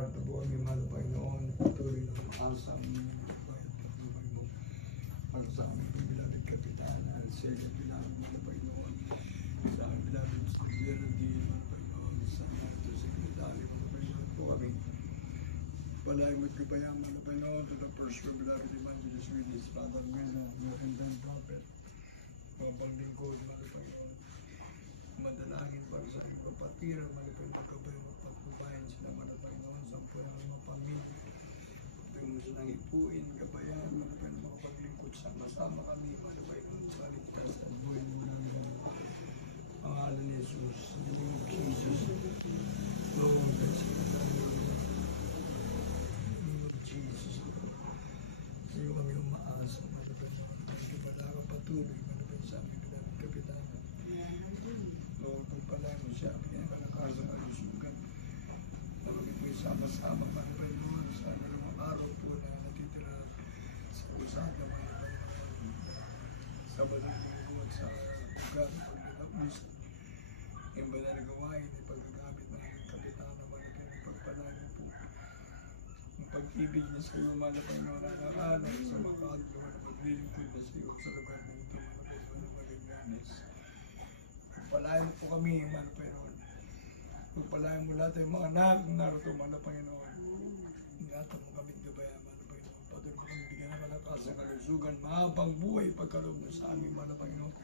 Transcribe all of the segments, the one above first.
narito po kami, mahal na Panginoon, patuloy na makasa ang mga sa aming pinilapit kapitana, sa iyo pinilapit mahal na Panginoon, sa aming pinilapit sa Geraldine, mahal na Panginoon, sa narito sekretary, mahal na Panginoon po kami. Palay mo't kabayang mahal na Panginoon, to the first pinilapit evangelist Willis, Father Mena, Nothing Done Prophet, mga panglingkod, mahal na Panginoon, madalangin para sa aming kapatira, mahal na Panginoon, kabayang magpagpabayan sila, mahal na Panginoon, sa po ng mga pamilya. Pagpagin mo silang ipuin, kabayan, mahal na Panginoon, makapaglingkod sama-sama kami, mahal na Panginoon, sa ligtas at buhay mo ng pangalan ni Jesus, in the name of Jesus, Lord, bless you, Jesus. Sa iyo kami umaasa, mahal na Panginoon, patuloy, mahal na Panginoon, sa aming kapitana. Lord, pagpalay mo siya, pinakalakasan ang sugat. Na maging may sama-sama, mahal na Panginoon, sa dalawang araw po na natitira sa usada, mahal na Panginoon. Sa balong at sa ugat, paglalabis, yung banal na gawain, ay paggagamit ng aming kapitana, mahal na Panginoon, pagpalay mo po. Ang pag-ibig niya sa iyo, mahal na Panginoon, nakakalay sa mga kadlo na maglilingkod na sa iyo sa lugar na ito, mahal na Panginoon, na maging ganis. Pagpalayan mo po kami, mahal na Panginoon. Pagpalayan mo lahat ng mga anak narito, mahal na Panginoon. Ingatan mo kami gabayan, mahal na Panginoon. Patuloy mo kami bigyan ng kalakasan, kalusugan, mahabang buhay, pagkaloob mo sa amin, mahal na Panginoon.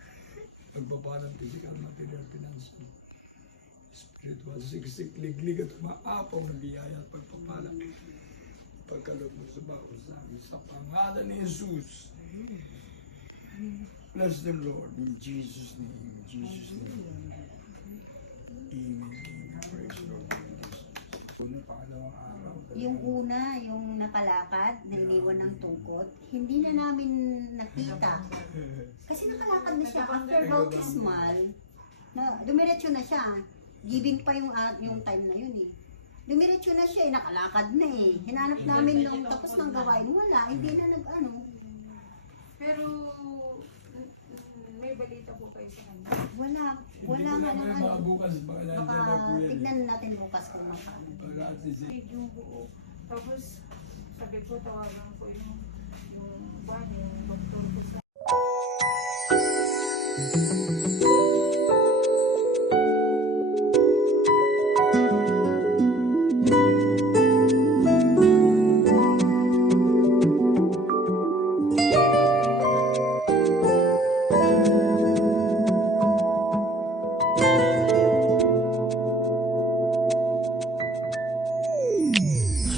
Pagbabalang physical, material, financial, spiritual, siksik, liglig at maapaw na biyaya at pagpapala. Pagkaloob mo sa bawat sa amin, sa pangalan ni Jesus. Bless them, Lord, in Jesus' name, in Jesus' name. Amen. Praise the Lord. Pangalawang araw. Yung una, yung nakalakad, na iniwan ng tungkot, hindi na namin nakita. Kasi nakalakad na siya after baptismal, na dumiretso na siya. Giving pa yung time na yun eh. Dumiretso na siya, nakalakad na eh. Hinanap namin nung tapos ng gawain, wala, hindi na nag-ano. Pero may balita po kayo sa kanya? Wala nga ng ano. Bukas, baka Baka nandiyan na po yan. tignan natin bukas kung makaano. Baka at least, Yung buo. Tapos sabi ko tawagan ko yung doktor ko sa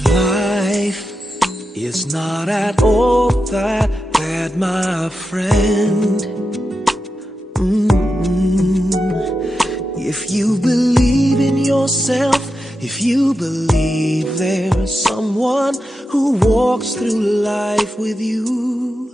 Life is not at all that bad, my friend. If you believe in yourself, if you believe there's someone who walks through life with you,